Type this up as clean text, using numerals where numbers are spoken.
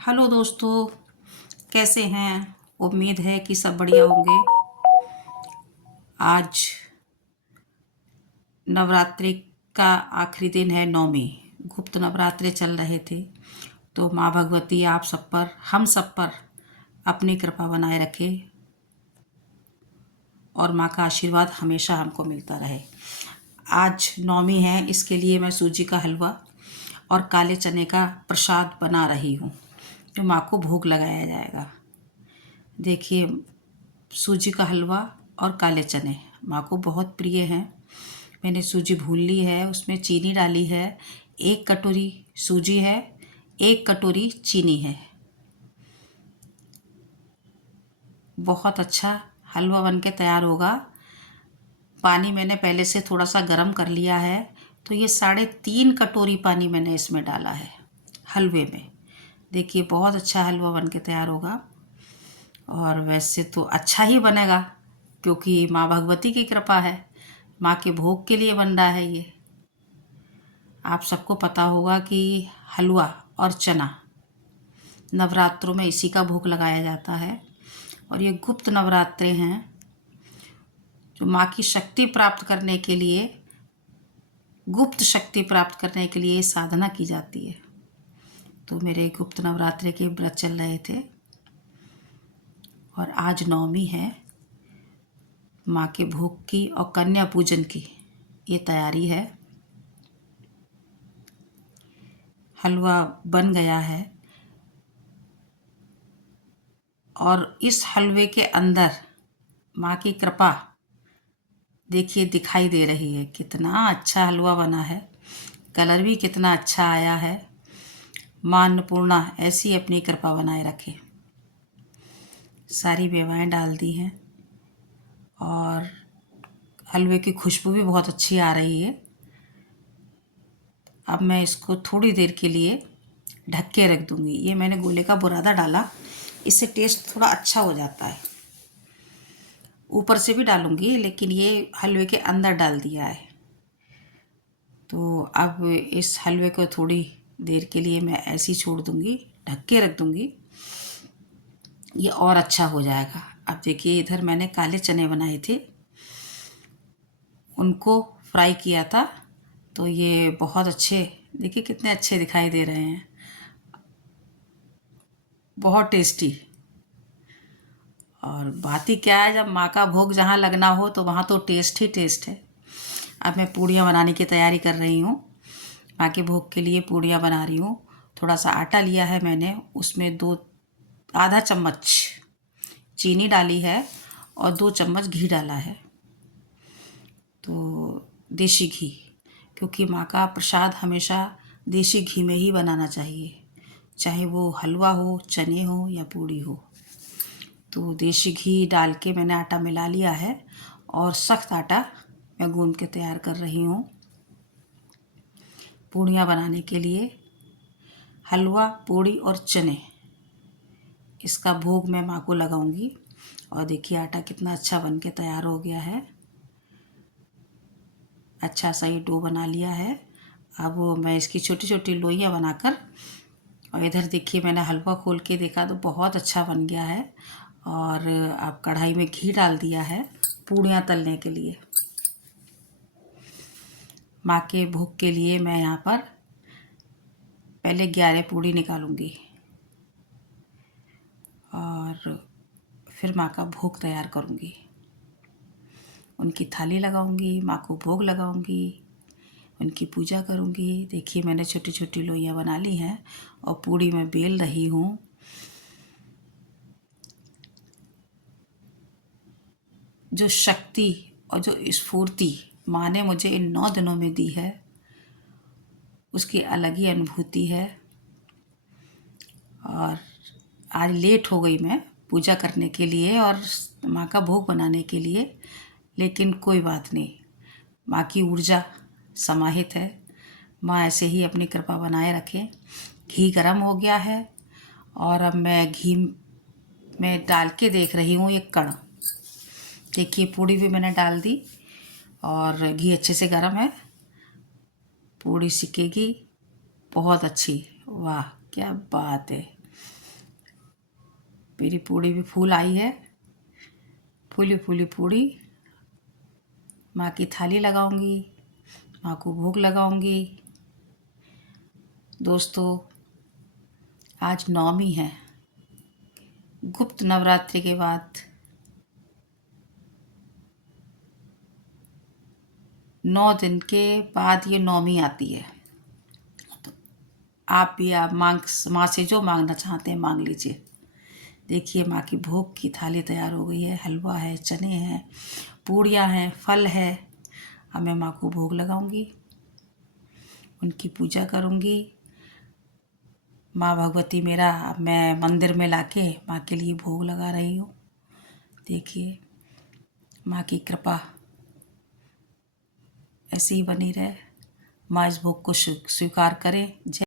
Hello दोस्तों, कैसे हैं। उम्मीद है कि सब बढ़िया होंगे। आज नवरात्रि का आखिरी दिन है, नवमी। गुप्त नवरात्रे चल रहे थे, तो माँ भगवती आप सब पर, हम सब पर अपनी कृपा बनाए रखे और माँ का आशीर्वाद हमेशा हमको मिलता रहे। आज नवमी है, इसके लिए मैं सूजी का हलवा और काले चने का प्रसाद बना रही हूँ, जो माँ को भोग लगाया जाएगा। देखिए, सूजी का हलवा और काले चने माँ को बहुत प्रिय हैं। मैंने सूजी भून ली है, उसमें चीनी डाली है। 1 कटोरी सूजी है, 1 कटोरी चीनी है। बहुत अच्छा हलवा बन के तैयार होगा। पानी मैंने पहले से थोड़ा सा गर्म कर लिया है, तो ये 3.5 कटोरी पानी मैंने इसमें डाला है हलवे में। देखिए, बहुत अच्छा हलवा बन के तैयार होगा। और वैसे तो अच्छा ही बनेगा, क्योंकि माँ भगवती की कृपा है। माँ के भोग के लिए बन रहा है ये। आप सबको पता होगा कि हलवा और चना नवरात्रों में इसी का भोग लगाया जाता है। और ये गुप्त नवरात्रे हैं, जो माँ की शक्ति प्राप्त करने के लिए, गुप्त शक्ति प्राप्त करने के लिए साधना की जाती है। तो मेरे गुप्त नवरात्रे के व्रत चल रहे थे और आज नवमी है। माँ के भोग की और कन्या पूजन की ये तैयारी है। हलवा बन गया है और इस हलवे के अंदर माँ की कृपा देखिए दिखाई दे रही है। कितना अच्छा हलवा बना है, कलर भी कितना अच्छा आया है। माँ अन्नपूर्णा ऐसी अपनी कृपा बनाए रखे। सारी मेवाएं डाल दी हैं और हलवे की खुशबू भी बहुत अच्छी आ रही है। अब मैं इसको थोड़ी देर के लिए ढक के रख दूँगी। ये मैंने गोले का बुरादा डाला, इससे टेस्ट थोड़ा अच्छा हो जाता है। ऊपर से भी डालूँगी, लेकिन ये हलवे के अंदर डाल दिया है। तो अब इस हलवे को थोड़ी देर के लिए मैं ऐसे ही छोड़ दूँगी, ढक के रख दूँगी। ये और अच्छा हो जाएगा। अब देखिए, इधर मैंने काले चने बनाए थे, उनको फ्राई किया था। तो ये बहुत अच्छे, देखिए कितने अच्छे दिखाई दे रहे हैं, बहुत टेस्टी। और बात ही क्या है, जब माँ का भोग जहाँ लगना हो तो वहाँ तो टेस्ट ही टेस्ट है। अब मैं पूड़ियाँ बनाने की तैयारी कर रही हूँ। माँ के भोग के लिए पूड़ियाँ बना रही हूँ। थोड़ा सा आटा लिया है मैंने, उसमें आधा चम्मच चीनी डाली है और 2 चम्मच घी डाला है। तो देसी घी, क्योंकि माँ का प्रसाद हमेशा देसी घी में ही बनाना चाहिए, चाहे वो हलवा हो, चने हो या पूड़ी हो। तो देसी घी डाल के मैंने आटा मिला लिया है और सख्त आटा मैं गूंद के तैयार कर रही हूँ पूड़ियाँ बनाने के लिए। हलवा, पूड़ी और चने, इसका भोग मैं माँ को लगाऊंगी। और देखिए, आटा कितना अच्छा बन के तैयार हो गया है। अच्छा सा ये डो बना लिया है। अब मैं इसकी छोटी छोटी लोइयाँ बनाकर, और इधर देखिए मैंने हलवा खोल के देखा तो बहुत अच्छा बन गया है। और अब कढ़ाई में घी डाल दिया है पूड़ियाँ तलने के लिए। माँ के भोग के लिए मैं यहाँ पर पहले 11 पूड़ी निकालूंगी और फिर माँ का भोग तैयार करूँगी। उनकी थाली लगाऊंगी, माँ को भोग लगाऊंगी, उनकी पूजा करूंगी। देखिए, मैंने छोटी छोटी लोइयाँ बना ली हैं और पूड़ी मैं बेल रही हूँ। जो शक्ति और जो स्फूर्ति माँ ने मुझे इन 9 दिनों में दी है, उसकी अलग ही अनुभूति है। और आज लेट हो गई मैं पूजा करने के लिए और माँ का भोग बनाने के लिए, लेकिन कोई बात नहीं, माँ की ऊर्जा समाहित है। माँ ऐसे ही अपनी कृपा बनाए रखें। घी गरम हो गया है और अब मैं घी में डाल के देख रही हूँ एक कण। देखिए, पूड़ी भी मैंने डाल दी और घी अच्छे से गरम है। पूड़ी सिकेगी बहुत अच्छी। वाह, क्या बात है। मेरी पूड़ी भी फूल आई है, फूली फूली पूड़ी। माँ की थाली लगाऊंगी, माँ को भोग लगाऊंगी। दोस्तों, आज नवमी है, गुप्त नवरात्रि के बाद 9 दिन के बाद ये नवमी आती है। तो आप भी माँ से जो मांगना चाहते हैं मांग लीजिए। देखिए, माँ की भोग की थाली तैयार हो गई है। हलवा है, चने हैं, पूड़ियाँ हैं, फल है। अब मैं माँ को भोग लगाऊंगी, उनकी पूजा करूंगी। माँ भगवती मेरा मैं मंदिर में लाके माँ के लिए भोग लगा रही हूँ। देखिए, माँ की कृपा ऐसे ही बनी रहे। माँ इस भोग को स्वीकार करें।